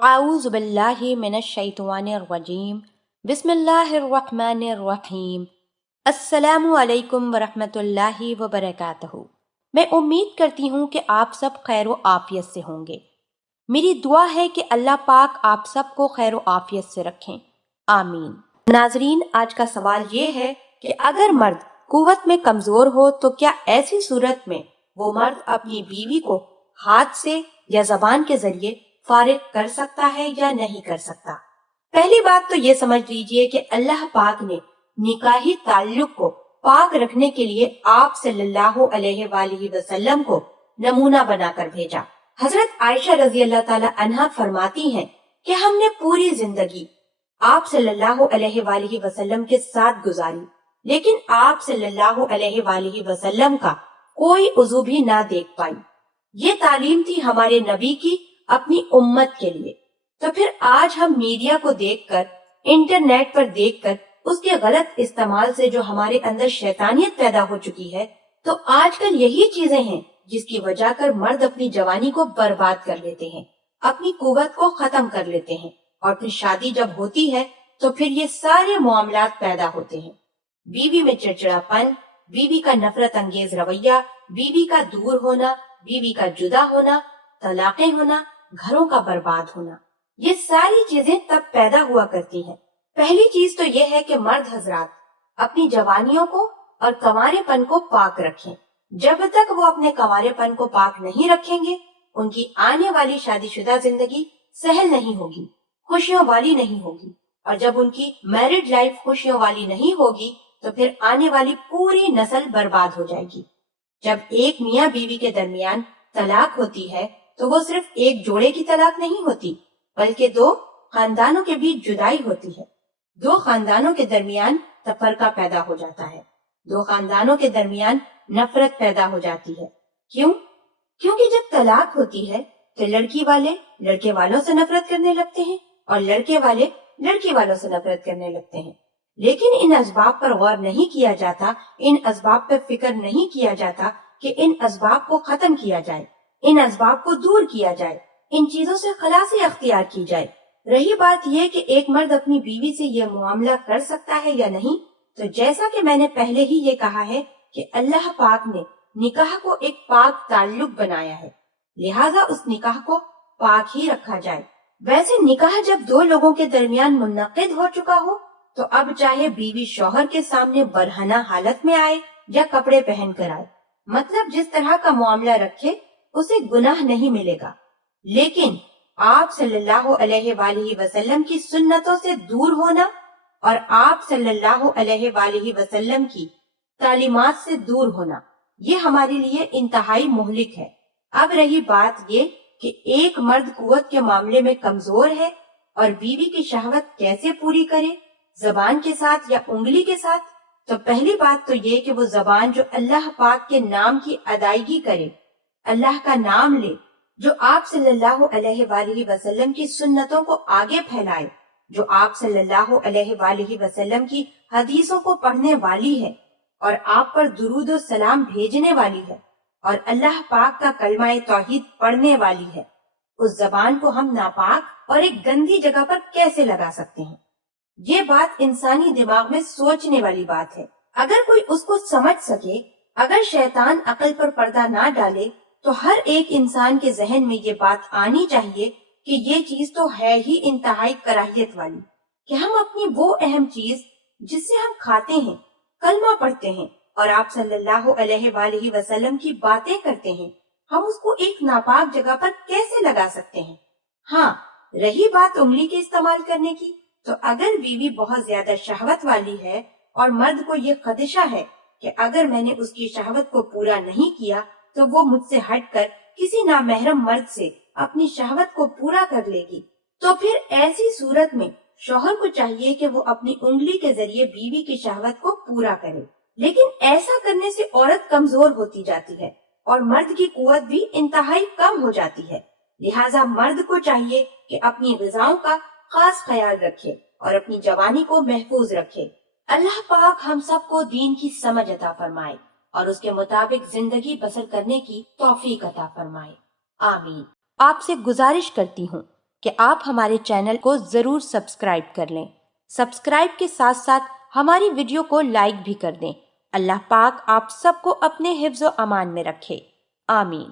अऊज़ु बिल्लाहि मिनश शैतानिर रजीम। बिस्मिल्लाहिर रहमानिर रहीम। अस्सलामु अलैकुम वरहमतुल्लाहि वबरकातुहू। मैं उम्मीद करती हूँ कि आप सब खैर व आफियत से होंगे। मेरी दुआ है कि अल्लाह पाक आप सबको खैर व आफियत से रखें, आमीन। नाजरीन, आज का सवाल ये है कि अगर मर्द कुव्वत में कमजोर हो तो क्या ऐसी सूरत में वो मर्द अपनी बीवी को हाथ से या जबान के जरिए फारिग कर सकता है या नहीं कर सकता। पहली बात तो ये समझ लीजिए कि अल्लाह पाक ने निकाही ताल्लुक को पाक रखने के लिए आप सल्लल्लाहु अलैहि वसल्लम को नमूना बनाकर भेजा। हजरत आयशा रजी अल्लाह ताला अन्हा फरमाती हैं कि हमने पूरी जिंदगी आप सल्लल्लाहु अलैहि वसल्लम के साथ गुजारी, लेकिन आप सल्लल्लाहु अलैहि वसल्लम का कोई उज़ू भी ना देख पाई। ये तालीम थी हमारे नबी की अपनी उम्मत के लिए। तो फिर आज हम मीडिया को देखकर, इंटरनेट पर देखकर उसके गलत इस्तेमाल से जो हमारे अंदर शैतानियत पैदा हो चुकी है, तो आजकल यही चीजें हैं जिसकी वजह कर मर्द अपनी जवानी को बर्बाद कर लेते हैं, अपनी कुव्वत को खत्म कर लेते हैं, और फिर शादी जब होती है तो फिर ये सारे मामलात पैदा होते हैं। बीवी में चिड़चिड़ापन, बीवी का नफरत अंगेज रवैया, बीवी का दूर होना, बीवी का जुदा होना, तलाकें होना, घरों का बर्बाद होना, ये सारी चीजें तब पैदा हुआ करती हैं। पहली चीज तो ये है कि मर्द हजरात अपनी जवानियों को और कंवारेपन को पाक रखें। जब तक वो अपने कंवारेपन को पाक नहीं रखेंगे, उनकी आने वाली शादीशुदा जिंदगी सहल नहीं होगी, खुशियों वाली नहीं होगी। और जब उनकी मैरिड लाइफ खुशियों वाली नहीं होगी तो फिर आने वाली पूरी नस्ल बर्बाद हो जाएगी। जब एक मियाँ बीवी के दरमियान तलाक होती है तो वो सिर्फ एक जोड़े की तलाक नहीं होती, बल्कि दो खानदानों के बीच जुदाई होती है। दो खानदानों के दरमियान तफरका पैदा हो जाता है, दो खानदानों के दरमियान नफरत पैदा हो जाती है। क्यों? क्योंकि जब तलाक होती है तो लड़की वाले लड़के वालों से नफरत करने लगते हैं और लड़के वाले लड़की वालों से नफरत करने लगते हैं। लेकिन इन असबाब पर गौर नहीं किया जाता, इन असबाब पर फिक्र नहीं किया जाता कि इन असबाब को खत्म किया जाए, इन असबाब को दूर किया जाए, इन चीजों से खलासी अख्तियार की जाए। रही बात यह कि एक मर्द अपनी बीवी से यह मुआमला कर सकता है या नहीं, तो जैसा कि मैंने पहले ही ये कहा है कि अल्लाह पाक ने निकाह को एक पाक ताल्लुक बनाया है, लिहाजा उस निकाह को पाक ही रखा जाए। वैसे निकाह जब दो लोगों के दरमियान मुनक्किद हो चुका हो तो अब चाहे बीवी शौहर के सामने बरहना हालत में आए या कपड़े पहन कर आए, मतलब जिस तरह का मामला रखे उसे गुनाह नहीं मिलेगा। लेकिन आप सल्लल्लाहु अलैहि वसल्लम की सुन्नतों से दूर होना और आप सल्लल्लाहु अलैहि वसल्लम की तालीमात से दूर होना, ये हमारे लिए इंतहाई मुहलिक है। अब रही बात ये कि एक मर्द कुव्वत के मामले में कमजोर है और बीवी की शहवत कैसे पूरी करे, जबान के साथ या उंगली के साथ। तो पहली बात तो ये कि वो जबान जो अल्लाह पाक के नाम की अदायगी करे, अल्लाह का नाम ले, जो आप सल्लल्लाहु अलैहि वसल्लम की सुन्नतों को आगे फैलाए, जो आप सल्लल्लाहु अलैहि वसल्लम की हदीसों को पढ़ने वाली है और आप पर दुरूद और सलाम भेजने वाली है और अल्लाह पाक का कलमा तौहीद पढ़ने वाली है, उस जबान को हम नापाक और एक गंदी जगह पर कैसे लगा सकते हैं? ये बात इंसानी दिमाग में सोचने वाली बात है। अगर कोई उसको समझ सके, अगर शैतान अकल पर पर्दा ना डाले, तो हर एक इंसान के जहन में ये बात आनी चाहिए कि ये चीज तो है ही इंतहाई कराहियत वाली, कि हम अपनी वो अहम चीज जिससे हम खाते हैं, कलमा पढ़ते हैं और आप सल्लल्लाहु अलैहि वसल्लम की बातें करते हैं, हम उसको एक नापाक जगह पर कैसे लगा सकते हैं? हाँ, रही बात उंगली के इस्तेमाल करने की, तो अगर बीवी बहुत ज्यादा शहवत वाली है और मर्द को ये खदशा है कि अगर मैंने उसकी शहवत को पूरा नहीं किया तो वो मुझसे हटकर किसी नामहरम मर्द से अपनी शहवत को पूरा कर लेगी, तो फिर ऐसी सूरत में शौहर को चाहिए कि वो अपनी उंगली के जरिए बीवी की शहवत को पूरा करे। लेकिन ऐसा करने से औरत कमजोर होती जाती है और मर्द की कुव्वत भी इंतहाई कम हो जाती है। लिहाजा मर्द को चाहिए कि अपनी ग़िज़ाओं का खास ख्याल रखे और अपनी जवानी को महफूज रखे। अल्लाह पाक हम सबको दीन की समझ अता फरमाए और उसके मुताबिक जिंदगी बसर करने की तौफीक अता फरमाए, आमीन। आपसे गुजारिश करती हूँ کہ آپ ہمارے چینل کو ضرور سبسکرائب کر لیں۔ سبسکرائب کے ساتھ ساتھ ہماری ویڈیو کو لائک بھی کر دیں۔ اللہ پاک آپ سب کو اپنے حفظ و امان میں رکھے، آمین۔